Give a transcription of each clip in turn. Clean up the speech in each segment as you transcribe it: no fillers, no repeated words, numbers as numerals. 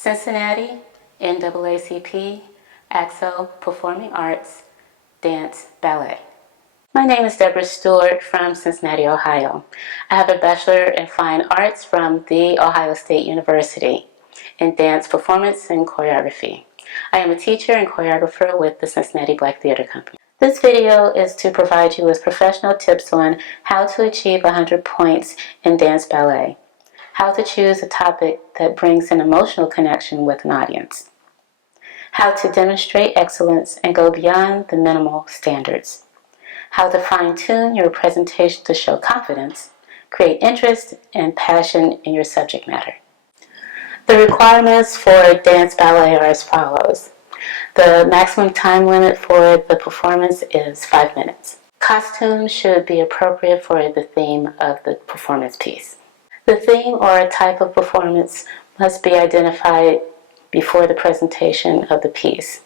Cincinnati, NAACP, AXO Performing Arts, Dance Ballet. My name is Deborah Stewart from Cincinnati, Ohio. I have a Bachelor in Fine Arts from The Ohio State University in Dance Performance and Choreography. I am a teacher and choreographer with the Cincinnati Black Theater Company. This video is to provide you with professional tips on how to achieve 100 points in dance ballet, how to choose a topic that brings an emotional connection with an audience, how to demonstrate excellence and go beyond the minimal standards, how to fine-tune your presentation to show confidence, create interest and passion in your subject matter. The requirements for dance ballet are as follows. The maximum time limit for the performance is 5 minutes. Costumes should be appropriate for the theme of the performance piece. The theme or a type of performance must be identified before the presentation of the piece.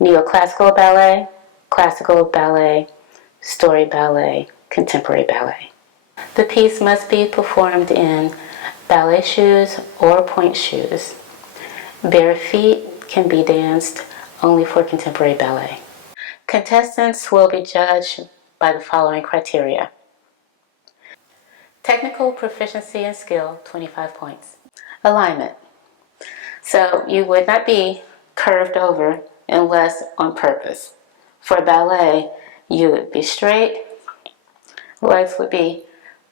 Neoclassical ballet, classical ballet, story ballet, contemporary ballet. The piece must be performed in ballet shoes or pointe shoes. Bare feet can be danced only for contemporary ballet. Contestants will be judged by the following criteria. Technical proficiency and skill, 25 points. Alignment. So you would not be curved over unless on purpose. For ballet, you would be straight, legs would be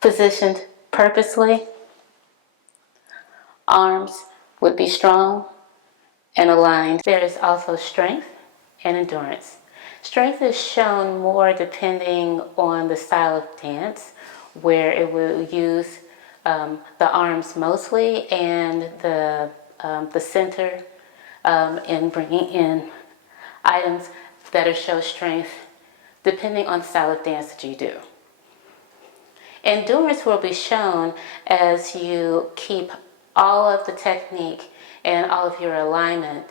positioned purposely, arms would be strong and aligned. There is also strength and endurance. Strength is shown more depending on the style of dance, where it will use the arms mostly and the center in bringing in items that show strength depending on the style of dance that you do. Endurance will be shown as you keep all of the technique and all of your alignment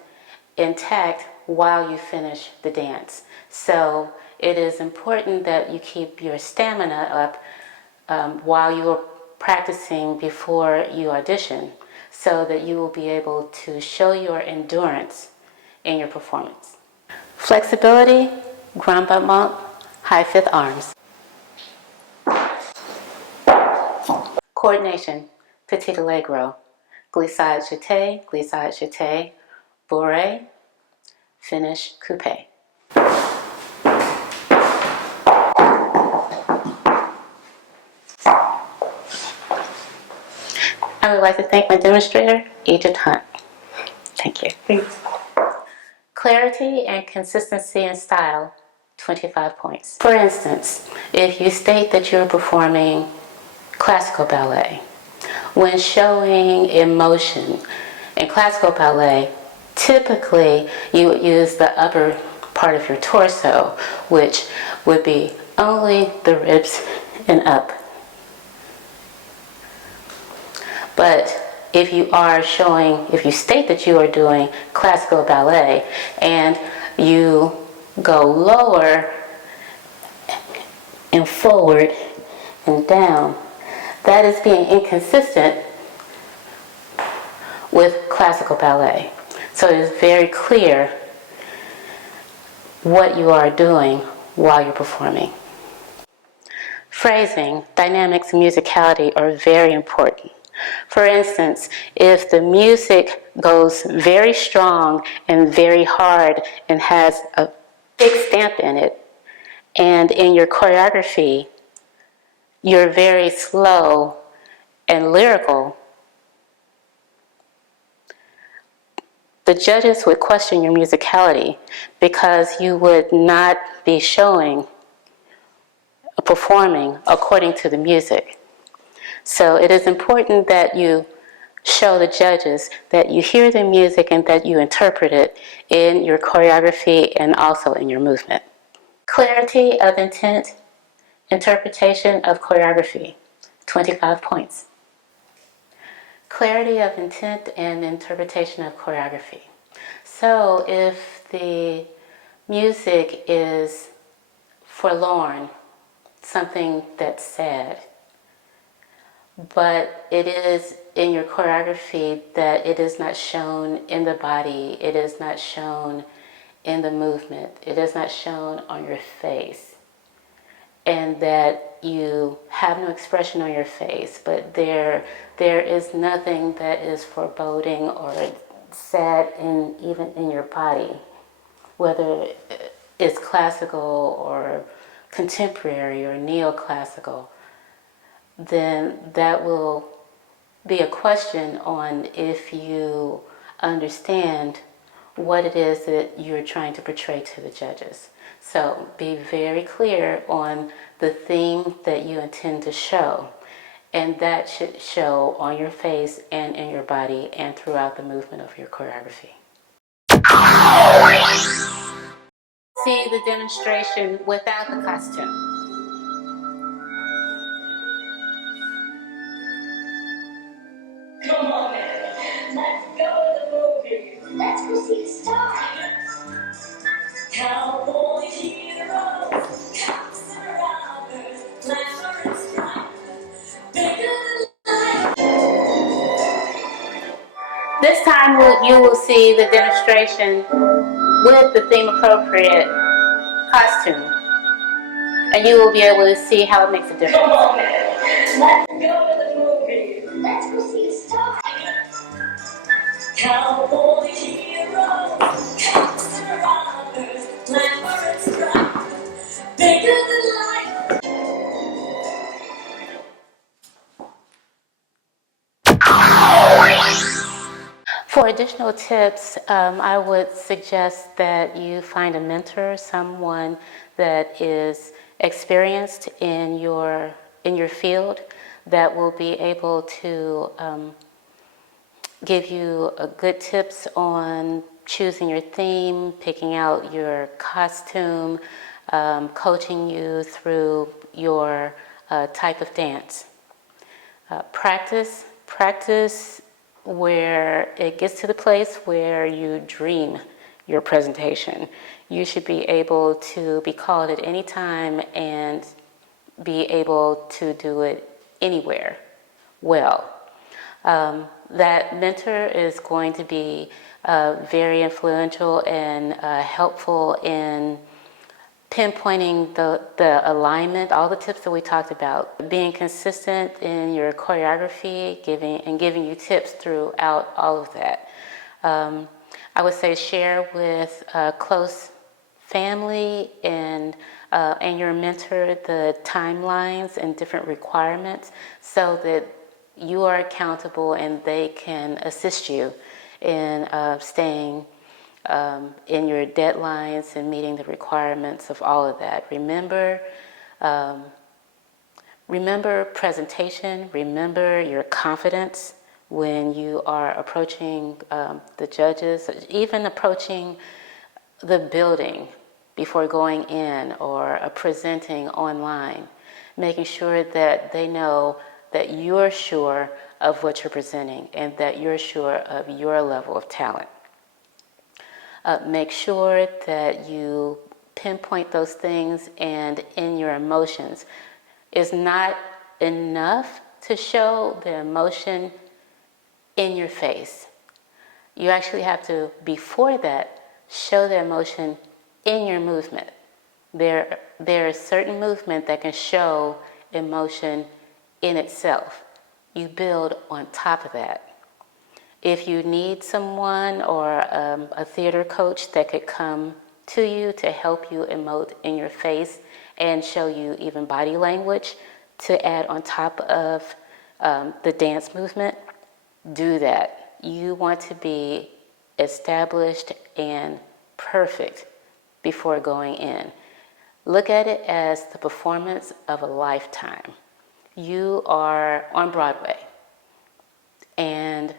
intact while you finish the dance. So it is important that you keep your stamina up while you are practicing before you audition, so that you will be able to show your endurance in your performance. Flexibility, grand battement, high fifth arms. Coordination, petit allegro, glissade jeté, bourrée, finish coupé. I would like to thank my demonstrator, Egypt Hunt. Thank you. Thanks. Clarity and consistency in style, 25 points. For instance, if you state that you're performing classical ballet, when showing emotion in classical ballet, typically you would use the upper part of your torso, which would be only the ribs and up. But if you state that you are doing classical ballet and you go lower and forward and down, that is being inconsistent with classical ballet. So it is very clear what you are doing while you're performing. Phrasing, dynamics, and musicality are very important. For instance, if the music goes very strong and very hard and has a big stamp in it, and in your choreography you're very slow and lyrical, the judges would question your musicality because you would not be performing according to the music. So it is important that you show the judges that you hear the music and that you interpret it in your choreography and also in your movement. Clarity of intent, interpretation of choreography, 25 points. Clarity of intent and interpretation of choreography. So if the music is forlorn, something that's sad, but it is in your choreography that it is not shown in the body, it is not shown in the movement, it is not shown on your face, and that you have no expression on your face, but there is nothing that is foreboding or sad even in your body, whether it's classical or contemporary or neoclassical. Then that will be a question on if you understand what it is that you're trying to portray to the judges. So be very clear on the theme that you intend to show, and that should show on your face and in your body and throughout the movement of your choreography. See the demonstration without the costume. Come on, man. Let's go to the movie. Let's go see the star. Cowboy heroes, cops and robbers, glamour and strife, bigger than life. This time you will see the demonstration with the theme appropriate costume, and you will be able to see how it makes a difference. Come on, man. Let's go to the movie. Let's go see the star. Cowboy heroes, cops and robbers, glamour and strife, bigger than life. For additional tips, I would suggest that you find a mentor, someone that is experienced in your field, that will be able to give you good tips on choosing your theme, picking out your costume, coaching you through your type of dance. Practice where it gets to the place where you dream your presentation. You should be able to be called at any time and be able to do it anywhere well. That mentor is going to be very influential and helpful in pinpointing the alignment, all the tips that we talked about, being consistent in your choreography, giving you tips throughout all of that. I would say share with close family and your mentor the timelines and different requirements so that you are accountable and they can assist you in staying in your deadlines and meeting the requirements of all of that. Remember presentation, remember your confidence when you are approaching the judges, even approaching the building before going in or presenting online, making sure that they know that you're sure of what you're presenting and that you're sure of your level of talent. Make sure that you pinpoint those things, and in your emotions. It's not enough to show the emotion in your face. You actually have to, before that, show the emotion in your movement. There is certain movement that can show emotion in itself. You build on top of that. If you need someone or a theater coach that could come to you to help you emote in your face and show you even body language to add on top of the dance movement, do that. You want to be established and perfect before going in. Look at it as the performance of a lifetime. You are on Broadway, and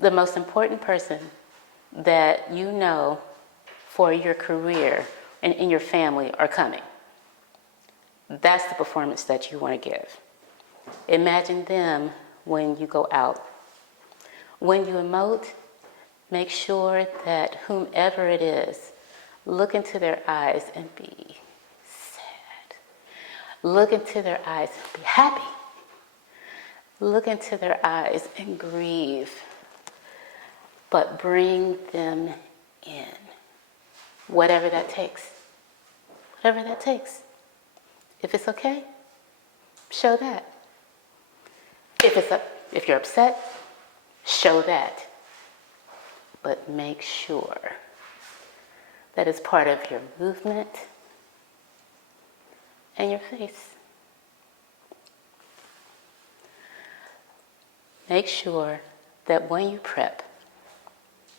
the most important person that you know for your career and in your family are coming. That's the performance that you want to give. Imagine them when you go out. When you emote, make sure that whomever it is, look into their eyes and be sad. Look into their eyes, be happy. Look into their eyes and grieve, but bring them in. Whatever that takes. Whatever that takes. If it's okay, show that. If you're upset, show that. But make sure that it's part of your movement and your face. Make sure that when you prep,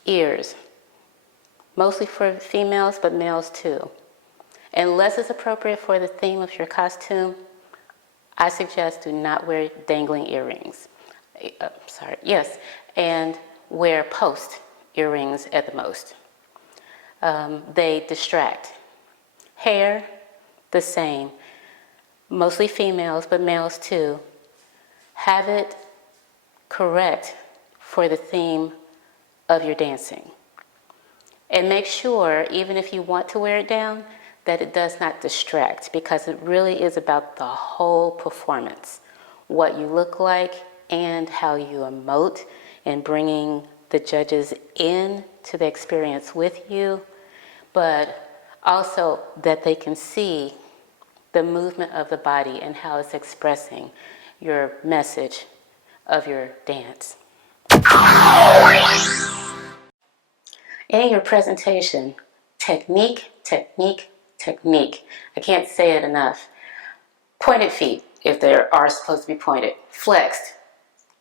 ears, mostly for females, but males too. Unless it's appropriate for the theme of your costume, I suggest do not wear dangling earrings. And wear post earrings at the most. They distract. Hair, the same. Mostly females, but males too. Have it correct for the theme of your dancing. And make sure, even if you want to wear it down, that it does not distract, because it really is about the whole performance. What you look like and how you emote, and bringing the judges in to the experience with you, but also that they can see the movement of the body and how it's expressing your message of your dance. In your presentation, technique, technique, technique. I can't say it enough. Pointed feet, if they are supposed to be pointed. Flexed,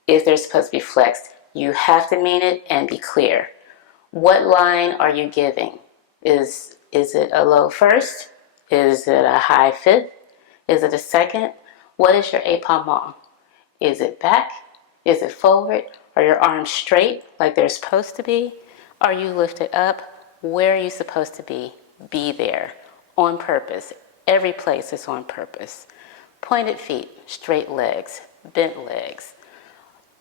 if they're supposed to be flexed. You have to mean it and be clear. What line are you giving? Is it a low first? Is it a high fifth? Is it a second? What is your épaulement? Is it back? Is it forward? Are your arms straight like they're supposed to be? Are you lifted up? Where are you supposed to be? Be there on purpose. Every place is on purpose. Pointed feet, straight legs, bent legs.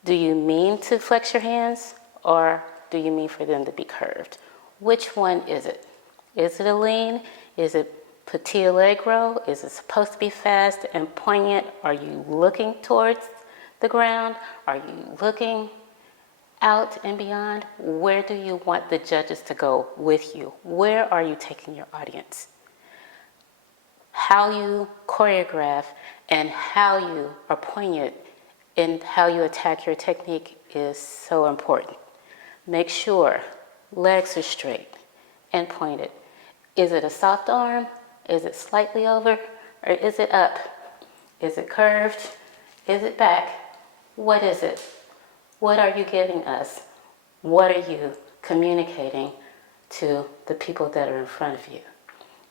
Do you mean to flex your hands, or do you mean for them to be curved? Which one is it? Is it a lean? Is it petit allegro? Is it supposed to be fast and poignant? Are you looking towards the ground? Are you looking out and beyond? Where do you want the judges to go with you? Where are you taking your audience? How you choreograph and how you are poignant and how you attack your technique is so important. Make sure legs are straight and pointed. Is it a soft arm? Is it slightly over? Or is it up? Is it curved? Is it back? What is it? What are you giving us? What are you communicating to the people that are in front of you?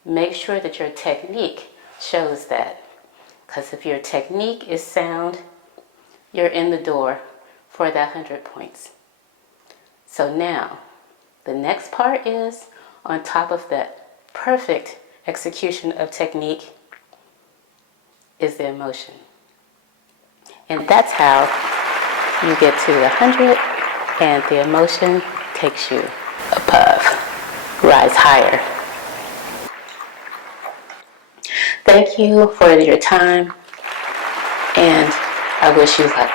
Make sure that your technique shows that. Because if your technique is sound, you're in the door for that 100 points. So now, the next part is, on top of that perfect execution of technique, is the emotion. And that's how you get to the 100, and the emotion takes you above, rise higher. Thank you for your time, and I wish you luck.